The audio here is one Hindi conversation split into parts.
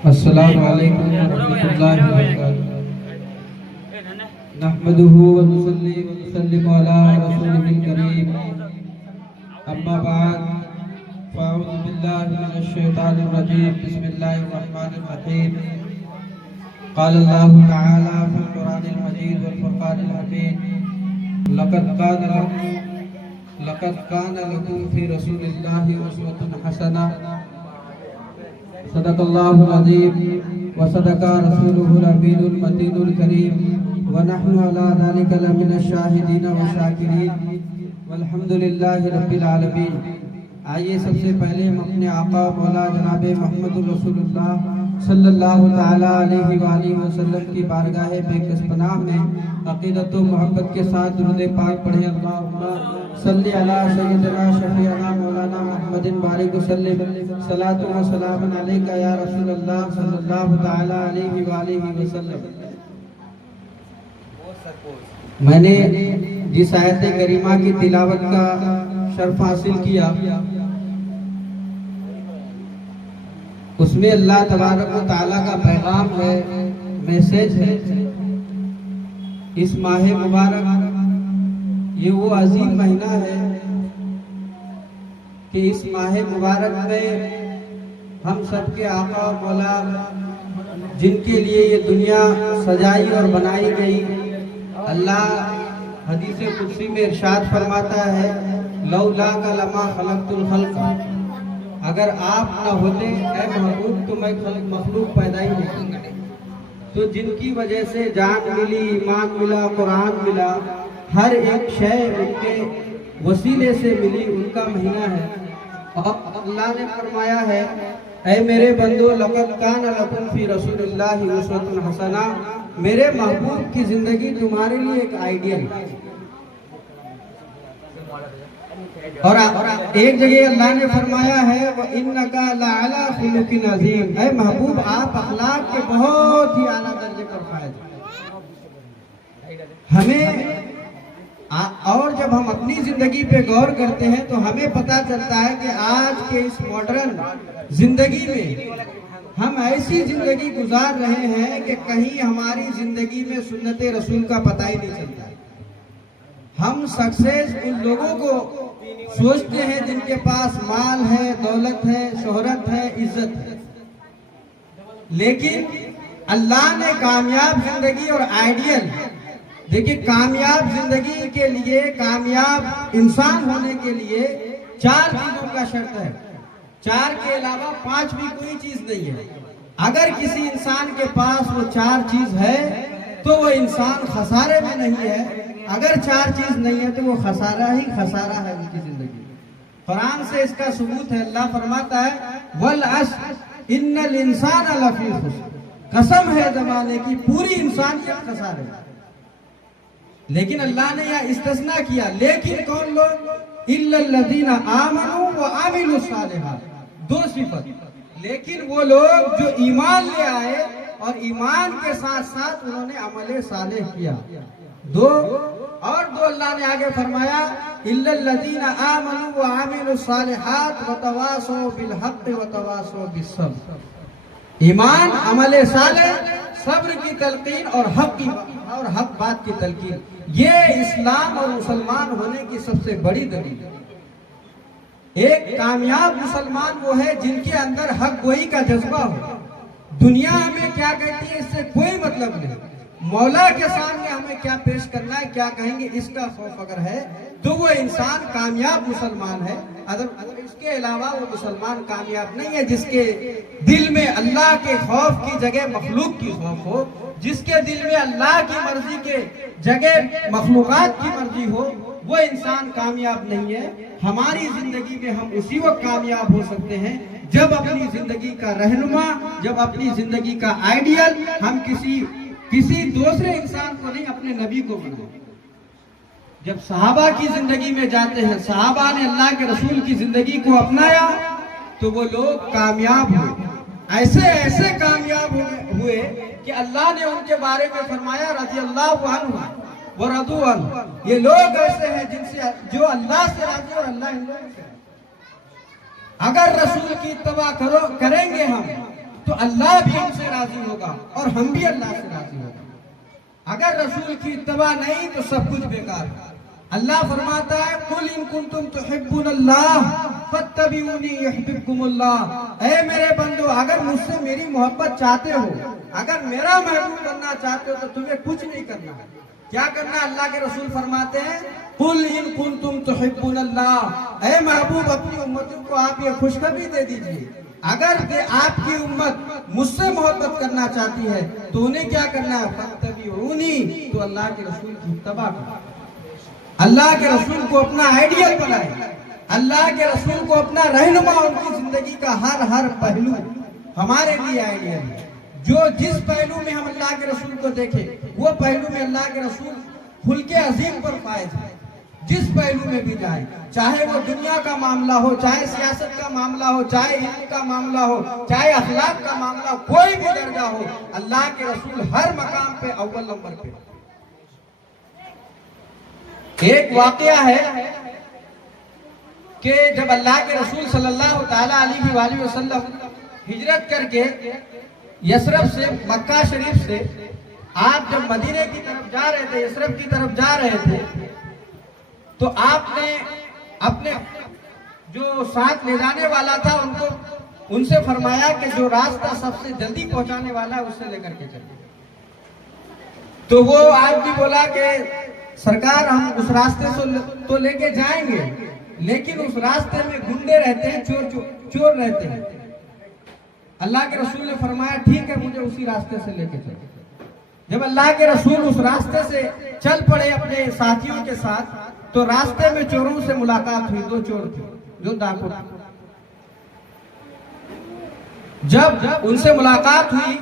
अस्सलामु अलैकुम वरहमतुल्लाहि वबरकातुहू। नहमदुहु व नुसल्ली व नुसल्लिमु अला रसूलिहिल करीम। अम्मा बाद फ़अऊज़ु बिल्लाहि मिनश शैतानिर रजीम। बिस्मिल्लाहिर रहमानिर रहीम। क़ाल अल्लाहु तआला फ़िल क़ुरानिल मजीद वल फ़ुरक़ानिल हमीद। लक़द काना लकुम फ़ी रसूलिल्लाहि उस्वतुन हसनह। सदक़ल्लाहुल अज़ीम व सदक़ा रसूलुहुल अमीनुल मतीनुल करीम व नहनु अला ज़ालिका लमिनश शाहिदीन व शाकिरीन वल्हम्दुलिल्लाहि रब्बिल आलमीन। आइए सबसे पहले हम अपने आका मौला जनाब मुहम्मदुर रसूलुल्लाह सल्लल्लाहु तआला अलैहि व आलिहि वसल्लम की बारगाह बेकसपनाह में अक़ीदत व मोहब्बत के साथ दुरूद पाक पढ़ें। अल्लाहुम्मा सल्ली अला सय्यिदिना शफ़ीअना मौलाना मुहम्मदिन बारिक वसल्लिम। सलातु व सलामुन अलैका या रसूलल्लाह सल्लल्लाहु तआला अलैहि व आलिहि वसल्लम। मैंने जिस आयत करीमा की तिलावत का शर्फ हासिल किया, उसमें अल्लाह तबारक व तआला का पैगाम है, मैसेज है। इस माह मुबारक, ये वो अजीम महीना है कि इस माह मुबारक में हम सबके आका और मौला, जिनके लिए ये दुनिया सजाई और बनाई गई, अल्लाह हदीस कुदसी में इरशाद फरमाता है, लौला का लमा खलक़तुल खल्क़। अगर आप न होते ऐ महबूब तो मैं मखलूक पैदा ही नहीं करता। तो जिनकी वजह से जान मिली, ईमान मिला, कुरान मिला, हर एक शय उनके वसीले से मिली, उनका महीना है। और अल्लाह ने फरमाया है, ऐ मेरे बंदो, लक़द काना लकुम फ़ी रसूलिल्लाहि उस्वतुन हसना। मेरे महबूब की जिंदगी तुम्हारे लिए एक आइडियल। और एक जगह अल्लाह ने फरमाया है, व इन्नका लअला खुलुकिन अज़ीम। ऐ महबूब, आप अखलाक के बहुत ही आला दर्जे पर फायज। हमें और जब हम अपनी जिंदगी पे गौर करते हैं तो हमें पता चलता है कि आज के इस मॉडर्न जिंदगी में हम ऐसी जिंदगी गुजार रहे हैं कि कहीं हमारी जिंदगी में सुन्नत रसूल का पता ही नहीं चलता है। हम सक्सेस उन लोगों को सोचते हैं जिनके पास माल है, दौलत है, शोहरत है, इज्जत है, लेकिन अल्लाह ने कामयाब जिंदगी और आइडियल, देखिए कामयाब जिंदगी के लिए, कामयाब इंसान होने के लिए 4 चीजों का शर्त है। 4 के अलावा 5 भी कोई चीज नहीं है। अगर किसी इंसान के पास वो 4 चीज है तो वो इंसान खसारे में नहीं है। अगर 4 चीज नहीं है तो वो खसारा ही खसारा है उसकी जिंदगी। कुरान से इसका सबूत है। अल्लाह फरमाता है, वल अस्र इन्नल इंसान लफी खुस्र। कसम है जमाने की, पूरी इंसानियत खसारे। लेकिन अल्लाह ने यह इस्तिस्ना किया, लेकिन कौन लोग? इल्लल्लज़ीना आमनू व अमिलुस सालिहात। 2 सिफत। लेकिन वो लोग जो ईमान ले आए और ईमान के साथ साथ उन्होंने अमले सालेह किया। 2 अल्लाह ने आगे फरमाया, इल्लल्लज़ीना आमनू व अमिलुस सालिहात व तवासौ बिल हक़्क़ि व तवासौ बिस सब्र। ईमान, अमले सालेह, सब्र की तलकीन और हक बात की तलकीन, ये इस्लाम और मुसलमान होने की सबसे बड़ी दलील है। एक कामयाब मुसलमान वो है जिनके अंदर हक गोई का जज्बा हो। दुनिया हमें क्या कहती है इससे कोई मतलब नहीं। मौला के सामने हमें क्या पेश करना है, क्या कहेंगे, इसका खौफ अगर है तो वो इंसान कामयाब मुसलमान है। अगर इसके अलावा वो मुसलमान कामयाब नहीं है। जिसके दिल में अल्लाह के खौफ की जगह मखलूक की खौफ हो, जिसके दिल में अल्लाह की मर्जी के जगह मखलूकात की मर्जी हो, वो इंसान कामयाब नहीं है। हमारी जिंदगी में हम उसी वक्त कामयाब हो सकते हैं जब अपनी जिंदगी का रहनुमा, जब अपनी जिंदगी का आइडियल हम किसी दूसरे इंसान को नहीं, अपने नबी को बनाए। जब सहाबा की जिंदगी में जाते हैं, सहाबा ने अल्लाह के रसूल की जिंदगी को अपनाया तो वो लोग कामयाब हुए। ऐसे कामयाब हुए कि अल्लाह ने उनके बारे में फरमाया, रज़ियल्लाहु अन्हु व रदू अन्हु। ये लोग ऐसे हैं जिनसे जो अल्लाह से राजी और अल्लाह इन लोगों से। अगर रसूल की इत्तबा करेंगे हम तो अल्लाह भी हमसे राजी होगा और हम भी अल्लाह से राजी होगा। अगर रसूल की इत्तबा नहीं तो सब कुछ बेकार है। अल्लाह फरमाता है कुल इन कुंतुम तुहिब्बुनल्लाह फत्तबिऊनी युहिब्बुकुमुल्लाह। ऐ मेरे बंदो, अगर मुझसे मेरी मोहब्बत चाहते हो, अगर मेरा महबूब बनना चाहते हो तो तुम्हें कुछ नहीं करना है। क्या करना है? अल्लाह के रसूल फरमाते हैं कुल इन कुंतुम तुहिब्बुनल्लाह। ऐ महबूब, अपनी उम्मतों को आप ये खुशखबरी दे दीजिए, अगर आपकी उम्मत मुझसे मोहब्बत करना चाहती है तो उन्हें क्या करना है? फत्तबिऊनी, तो अल्लाह के रसूल की इत्तबा करो, अल्लाह के रसूल को अपना आइडियल बनाए, अल्लाह के रसूल को अपना रहनुमा, उनकी जिंदगी का हर पहलू हमारे लिए आइडियल है। जो जिस पहलू में हम अल्लाह के रसूल को देखें वो पहलू में अल्लाह के रसूल खुलके अजीम पर फायज है। जिस पहलू में भी जाए, चाहे वो दुनिया का मामला हो, चाहे सियासत का मामला हो, चाहे इल्म का मामला हो, चाहे अखलाक का मामला हो, कोई भी दर्जा हो, अल्लाह के रसूल हर मकाम पे अव्वल नंबर पे। एक वाकया है कि जब अल्लाह के रसूल सल्लल्लाहु ताला अलैहि वसल्लम हिजरत करके यसरब से, मक्का शरीफ से आप जब मदीने की तरफ जा रहे थे, यसरब की तरफ जा रहे थे, तो आपने अपने जो साथ ले जाने वाला था उनसे फरमाया कि जो रास्ता सबसे जल्दी पहुंचाने वाला है उससे लेकर के चलिए। तो वो आदमी बोला कि सरकार, हम उस रास्ते से तो लेके जाएंगे, लेकिन उस रास्ते में गुंडे रहते हैं, चोर रहते हैं। अल्लाह के रसूल ने फरमाया ठीक है, मुझे उसी रास्ते से लेके चलो। जब अल्लाह के रसूल उस रास्ते से चल पड़े अपने साथियों के साथ, तो रास्ते में चोरों से मुलाकात हुई। दो चोर थे जो डाकू थे। जब उनसे मुलाकात हुई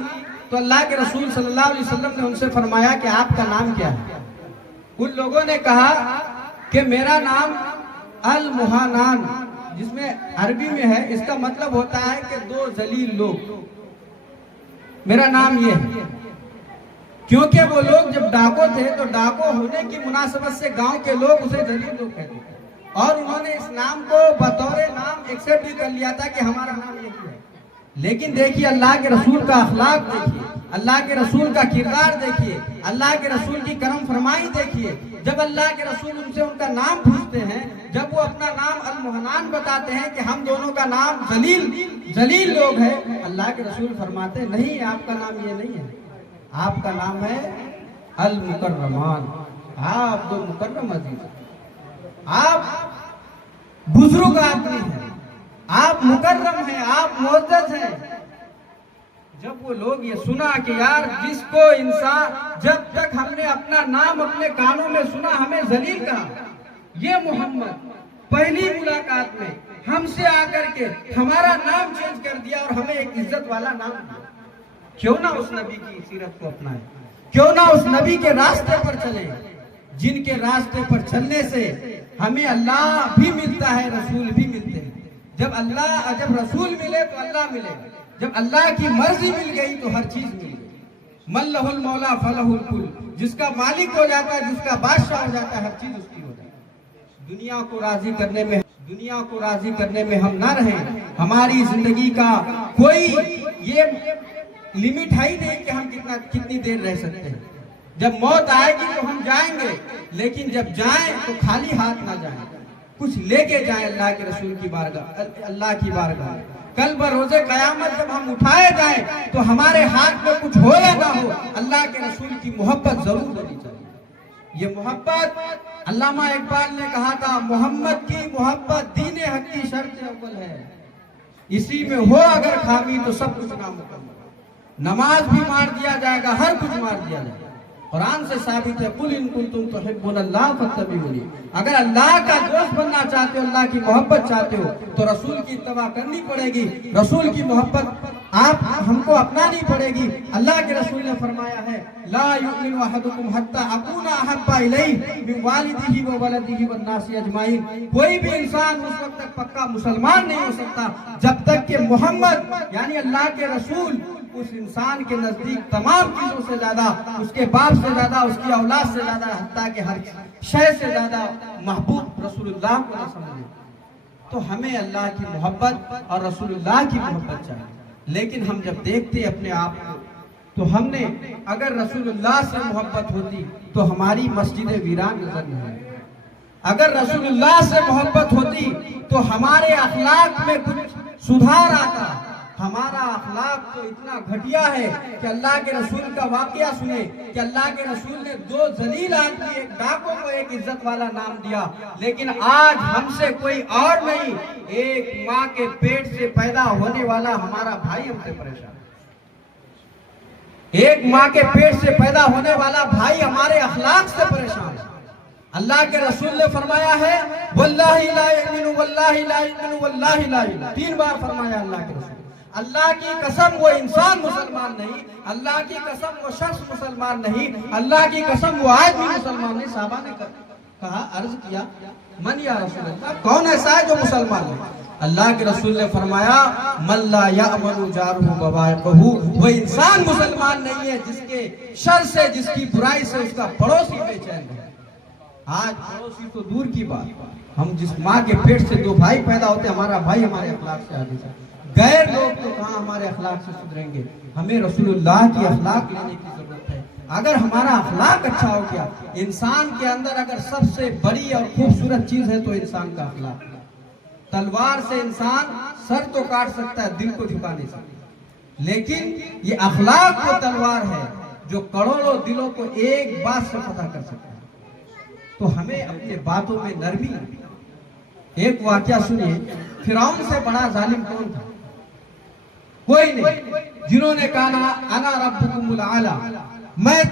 तो अल्लाह के रसूल सल्लल्लाहु अलैहि वसल्लम ने उनसे फरमाया कि आपका नाम क्या है? उन लोगों ने कहा कि मेरा नाम अल मुहानान, जिसमें अरबी में है, इसका मतलब होता है कि दो जलील लोग, मेरा नाम ये है। क्योंकि वो लोग जब डाको थे तो डाको होने की मुनासबत से गांव के लोग उसे जलील लोग कहते थे, और उन्होंने इस नाम को बतौर नाम एक्सेप्ट भी कर लिया था कि हमारा नाम यही है। लेकिन देखिए अल्लाह के रसूल का अखलाक देखिए, अल्लाह के रसूल का किरदार देखिए, अल्लाह के रसूल की करम फरमाई देखिए। जब अल्लाह के रसूल उनसे उनका नाम पूछते हैं, जब वो अपना नाम अल मुहनान बताते हैं कि हम दोनों का नाम जलील लोग हैं, अल्लाह के रसूल फरमाते नहीं, आपका नाम ये नहीं है, आपका नाम है अल मुकर्रमान। आप दो मुकर्रम अजीज, आप बुजुर्ग आदमी हैं, आप मुकर्रम हैं, आप मुअज़्ज़ज़ हैं। जब वो लोग ये सुना कि यार जिसको इंसान, जब तक हमने अपना नाम अपने कानों में सुना हमें जलील कहा, ये मोहम्मद पहली मुलाकात में हमसे आकर के हमारा नाम चेंज कर दिया और हमें एक इज्जत वाला नाम दिया। क्यों ना उस नबी की सीरत को अपनाएं, क्यों ना उस नबी के रास्ते पर चले, जिनके रास्ते पर चलने से हमें अल्लाह भी मिलता है, रसूल भी मिलते हैं। जब रसूल मिले तो अल्लाह मिले, जब अल्लाह की मर्जी मिल गई तो हर चीज मिल गई। मल्लहुल मौला फलहुल कुल, जिसका मालिक हो जाता है, जिसका बादशाह हो जाता है, हर चीज उसकी हो जाती है। दुनिया को राजी करने में हम ना रहें। हमारी जिंदगी का कोई ये लिमिट है ही नहीं कि हम कितनी देर रह सकते हैं। जब मौत आएगी तो हम जाएंगे, लेकिन जब जाएं तो खाली हाथ ना जाएं, कुछ लेके जाएं अल्लाह के रसूल की बारगाह, अल्लाह की बारगाह। कल बरोज़े क़यामत जब हम उठाए जाएं तो हमारे हाथ में कुछ हो या ना हो, अल्लाह के रसूल की मोहब्बत जरूर होनी चाहिए। ये मोहब्बत, अल्लामा इकबाल ने कहा था, मोहम्मद की मोहब्बत दीन हक की शर्त अव्वल है, इसी में हो अगर खामी तो सब कुछ नामुकम्मल। नमाज भी मार दिया जाएगा, हर कुछ मार दिया जाएगा। कुरान से साबित है, कुल इन कुंतुम तुहिब्बुनल्लाह फत्तबिऊनी। अगर अल्लाह का दोस्त बनना चाहते हो, अल्लाह की मोहब्बत चाहते हो, तो रसूल की इत्तबा करनी पड़ेगी, रसूल की मोहब्बत आप हमको अपनानी पड़ेगी। अल्लाह के रसूल ने फरमाया है, ला युमिनु अहदुकुम हत्ता अकूना अहब्बा इलैहि मिन वालिदिही व वलदिही वन नासी अजमाइन। कोई भी इंसान उस वक्त तक पक्का मुसलमान नहीं हो सकता जब तक कि मोहम्मद यानी अल्लाह के रसूल उस इंसान के नजदीक तमाम चीजों से ज्यादा, उसके बाप से ज्यादा, उसकी औलाद से ज्यादा, हत्ता के हर शय से ज्यादा महबूब रसूलुल्लाह को न समझे। तो हमें अल्लाह की मोहब्बत और रसूलुल्लाह की मोहब्बत चाहिए। लेकिन हम जब देखते अपने आप को तो हमने अगर रसूलुल्लाह से मोहब्बत होती तो हमारी मस्जिदें वीरान नजर नहीं आती। अगर रसूलुल्लाह से मोहब्बत होती तो हमारे अखलाक में कुछ सुधार आता। हमारा अखलाक तो इतना घटिया है कि अल्लाह के रसूल का वाकया सुने कि अल्लाह के रसूल ने 2 जलील आदमी, एक डाकों को एक इज्जत वाला नाम दिया, लेकिन आज हमसे कोई और नहीं, एक माँ के पेट से पैदा होने वाला हमारा भाई हमसे परेशान। एक माँ के पेट से पैदा होने वाला भाई हमारे अखलाक से परेशान है। अल्लाह के रसूल ने फरमाया है वल्लाहि ला युमिनु वल्लाहि ला युमिनु वल्लाहि ला युमिनु, 3 बार फरमाया अल्लाह के रसूल। अल्लाह की कसम वो इंसान मुसलमान नहीं, अल्लाह की कसम वो शख्स मुसलमान नहीं, अल्लाह की कसम वो आदमी मुसलमान नहीं। साहबा ने कहा, अर्ज किया मन या रसूल अल्लाह, कौन ऐसा है जो मुसलमान है? अल्लाह के रसूल ने फरमाया मल्ला यामनु जारुहु बवाइकहु, वो इंसान मुसलमान नहीं है जिसके शर से, जिसकी बुराई से उसका पड़ोसी बेचैन है। आज पड़ोसी तो दूर की बात, हम जिस माँ के पेट से 2 भाई पैदा होते, हमारा भाई हमारे अखलाक से आगे जाए, गैर लोग तो कहाँ हमारे अखलाक से सुधरेंगे। हमें रसूलुल्लाह की अखलाक लेने की जरूरत है। अगर हमारा अखलाक अच्छा हो गया, इंसान के अंदर अगर सबसे बड़ी और खूबसूरत चीज है तो इंसान का अखलाक। तलवार से इंसान सर तो काट सकता है, दिल को झुका नहीं सकता, लेकिन ये अखलाक वो तलवार है जो करोड़ों दिलों को एक बात से पता कर सकता है। तो हमें अपने बातों में नरमी। एक वाकया सुनिए, फिरौन से बड़ा जालिम कौन था? कोई नहीं। जिन्होंने कहा अना रब्बुकुमुल आला, मैं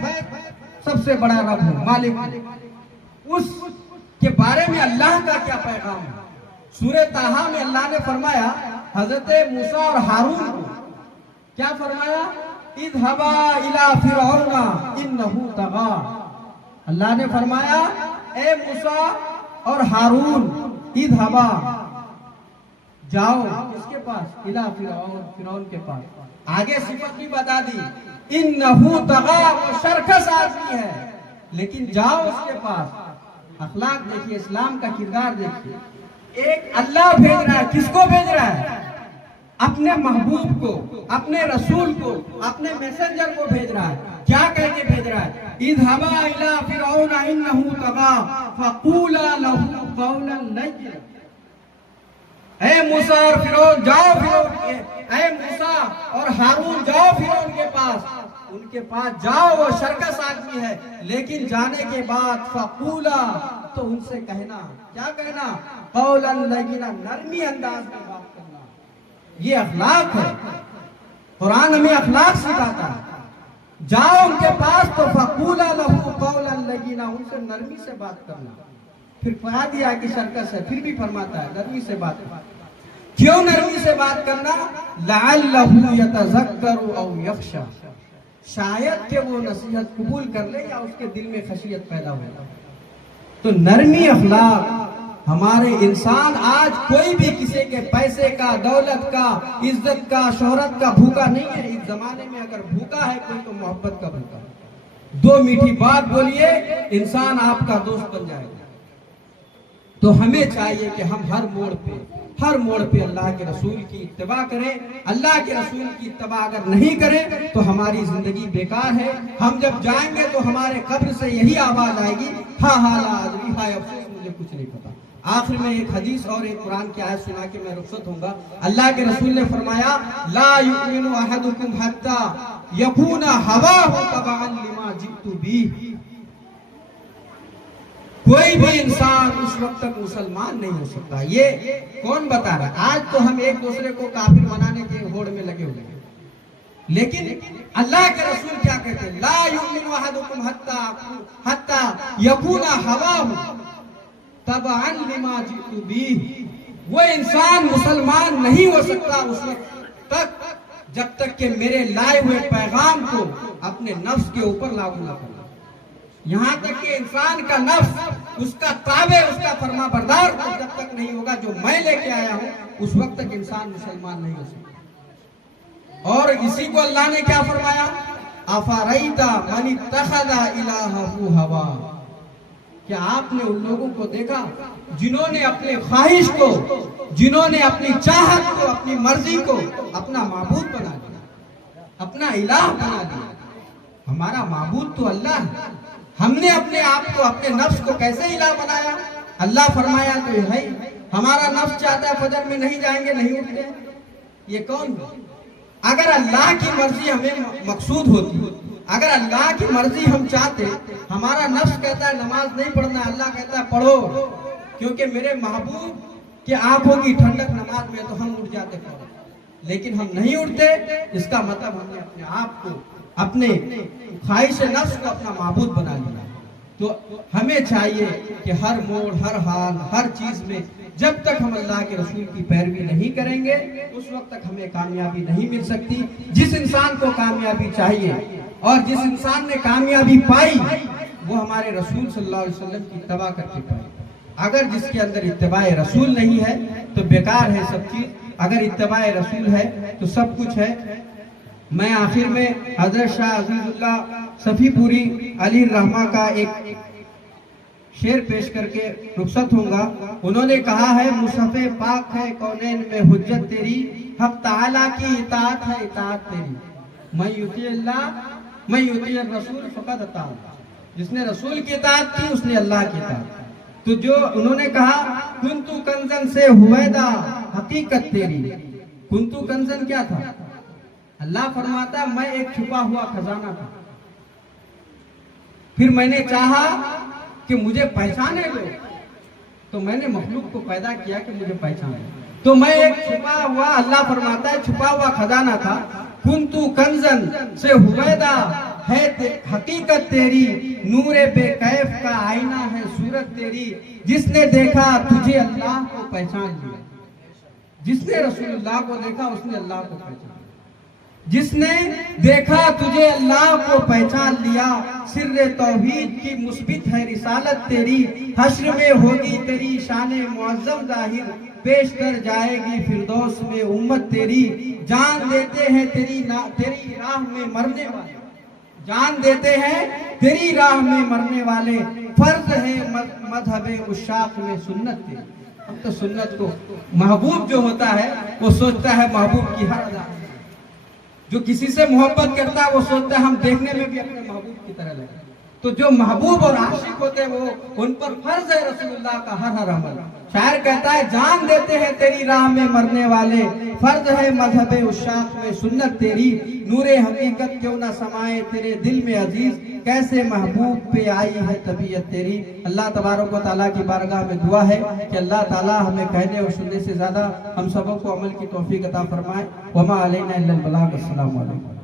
सबसे बड़ा रब हूं, मालिक हूं, उसके बारे में अल्लाह का क्या पैगाम है? सूरह ताहा में अल्लाह ने फरमाया हजरत मूसा और हारून को क्या फरमाया? इज़हबा इला फिरौना इन्नहु तगा। अल्लाह ने फरमाया ए मूसा और हारून, इज़हबा जाओ किसके पास? इला फिरौन, फिरौन के पास। आगे सिफत भी बता दी, इन्नहु तगा, वो शरकस आदमी है, लेकिन जाओ उसके पास। अखलाक देखिए, इस्लाम का किरदार देखिए। एक अल्लाह भेज रहा है, किसको भेज रहा है? अपने महबूब को, अपने रसूल को, अपने मैसेंजर को भेज रहा है। क्या कह के भेज रहा है? इज़हबा इला फिरौन इन्नहु तगा फक़ूला लहू क़ौलन लय्यिना। ऐ मूसा और फिरौन जाओ, फिरौन के, ऐ मूसा और हारून जाओ फिरौन के पास, उनके पास जाओ, वो शरकस आदमी है, लेकिन जाने के बाद फक़ूला, तो उनसे कहना, क्या कहना? क़ौलन लय्यिना, नरमी अंदाज में बात करना। ये अखलाक है, कुरान हमें अखलाक सिखाता है। जाओ उनके पास तो फक़ूला लहू क़ौलन लय्यिना, उनसे नरमी से बात करना। फिर कहा दिया कि शरकस है, फिर भी फरमाता है नरमी से बात करना। क्यों नरमी से बात करना? लअल्लहु यतज़क्करु औ यख्शा, शायद कि वो नसीहत कबूल कर ले या उसके दिल में खशियत पैदा हो। तो नरमी अखलाक हमारे इंसान, आज कोई भी किसी के पैसे का, दौलत का, इज्जत का, शोहरत का भूखा नहीं है। इस जमाने में अगर भूखा है कोई तो मोहब्बत का भूखा। 2 मीठी बात बोलिए, इंसान आपका दोस्त बन जाएगा। तो हमें चाहिए कि हम हर मोड़ पे अल्लाह के रसूल की इत्तिबा करें। अल्लाह के रसूल की इत्तिबा अगर नहीं करें तो हमारी जिंदगी बेकार है। हम जब जाएंगे तो हमारे कब्र से यही आवाज आएगी, हाँ हाँ ला अदरी, हाय अफसोस मुझे कुछ नहीं पता। आखिर में एक हदीस और एक कुरान की आयत सुना के मैं रुखसत होऊंगा। अल्लाह के रसूल ने फरमाया ला युमिनु अहदुकुम हत्ता यकूना हवाहु तबअन लिमा जितु बिही। कोई भी इंसान उस वक्त तक मुसलमान नहीं हो सकता। ये कौन बता रहा है? आज तो हम एक दूसरे को काफिर बनाने के होड़ में लगे हुए हैं, लेकिन अल्लाह के रसूल क्या कहते हैं? ला युमिनु अहदुकुम हत्ता यकूना हवाहु तबअन लिमा जितु बिही। वो इंसान मुसलमान नहीं हो सकता उस वक्त तक जब तक कि मेरे लाए हुए पैगाम को अपने नफ्स के ऊपर लागू न करें। यहाँ तक कि इंसान का नफ्स, उसका ताबे, उसका फरमा बरदार जब तक नहीं होगा जो मैं लेके आया हूँ, उस वक्त तक इंसान मुसलमान नहीं हो सकता। और इसी को अल्लाह ने क्या फरमाया? अफरैता मन इत्तखज़ा इलाहहु हवा। कि आपने उन लोगों को देखा जिन्होंने अपने ख्वाहिश को, जिन्होंने अपनी चाहत को, अपनी मर्जी को अपना माबूद बना दिया, अपना इलाह बना दिया। हमारा माबूद तो अल्लाह है। हमने अपने आप को, अपने नफ्स को कैसे इलाह बनाया? अल्लाह फरमाया तो है। हमारा नफ्स चाहता है फजर में नहीं जाएंगे, नहीं उठते, ये कौन है? अगर अल्लाह की मर्जी हमें मकसूद होती, अगर अल्लाह की मर्जी हम चाहते, हमारा नफ्स कहता है नमाज नहीं पढ़ना, अल्लाह कहता है पढ़ो, क्योंकि मेरे महबूब की आंखों की ठंडक नमाज में, तो हम उठ जाते पढ़ो। लेकिन हम नहीं उठते, इसका मतलब हमने अपने आप को, अपने ख्वाहिश नफ्स को अपना माबूद बना लिया। तो हमें चाहिए कि हर मोड़, हर हाल, हर चीज में जब तक हम अल्लाह के रसूल की पैरवी नहीं करेंगे, उस वक्त तक हमें कामयाबी नहीं मिल सकती। जिस इंसान को कामयाबी चाहिए और जिस इंसान ने कामयाबी पाई, वो हमारे रसूल सल्लल्लाहु अलैहि वसल्लम की इत्तबा करके पाई। अगर जिसके अंदर इत्तबाए रसूल नहीं है तो बेकार है सब चीज, अगर इत्तबाए रसूल है तो सब कुछ है। मैं आखिर में हजरत शाह अजीजुल्लाह सफीपुरी अली रहमा का एक शेर पेश करके रुखसत होऊंगा। उन्होंने कहा है, मुसफ़े पाक है कौनैन में हुज्जत तेरी, हक ताला की इताअत है इताअत तेरी, मैं युती अल्लाह मैं युती रसूल फ़क़द अता। जिसने रसूल की इताअत की उसने अल्लाह की इताअत। तो जो उन्होंने कहा, कुंतु कंजन से हुवैदा हकीकत तेरी। कुंतु कंजन क्या था? अल्लाह फरमाता है मैं एक छुपा हुआ खजाना था, फिर मैंने चाहा कि मुझे पहचाने दो, तो मैंने मखलूक को पैदा किया कि मुझे पहचाने। तो मैं एक छुपा हुआ, अल्लाह फरमाता है छुपा हुआ खजाना था। कुंतु कंजन से हुवैदा है हकीकत तेरी, नूरे बेकैफ का आईना है सूरत तेरी। जिसने देखा तुझे अल्लाह को पहचान लिया, जिसने रसूलुल्लाह को देखा उसने अल्लाह को पहचान। जिसने देखा तुझे अल्लाह को पहचान लिया, सिर्रे तौहीद की मुस्बित है रिसालत तेरी। हश्र में होगी तेरी शाने मुअज़्ज़म ज़ाहिर, पेश कर जाएगी फिरदौस में उम्मत तेरी। जान देते हैं तेरी राह में मरने वाले, जान देते हैं तेरी राह में मरने वाले, फर्ज है मज़हबे उशाक में सुन्नत तेरी। हम तो सुन्नत को, महबूब जो होता है वो सोचता है महबूब की हर अदा, जो किसी से मोहब्बत करता है वो सोचता है हम देखने में भी अपने महबूब की तरह लगे। तो जो महबूब और आशिक होते हैं वो, उन पर फर्ज है रसूलुल्लाह का हर हर अमल। शायर कहता है, जान देते हैं तेरी राह में मरने वाले, फर्ज है मजहबे उशाक में सुन्नत तेरी। नूरे हकीकत क्यों ना समाए तेरे दिल में अजीज, कैसे महबूब पे आई है तबीयत तेरी। अल्लाह तबारक व तआला की बारगाह में दुआ है कि अल्लाह ताला हमें कहने और सुनने से ज्यादा हम सबों को अमल की तौफीक अता फरमाए। वमा अलैना इल्लल बलाग। अस्सलामु अलैकुम।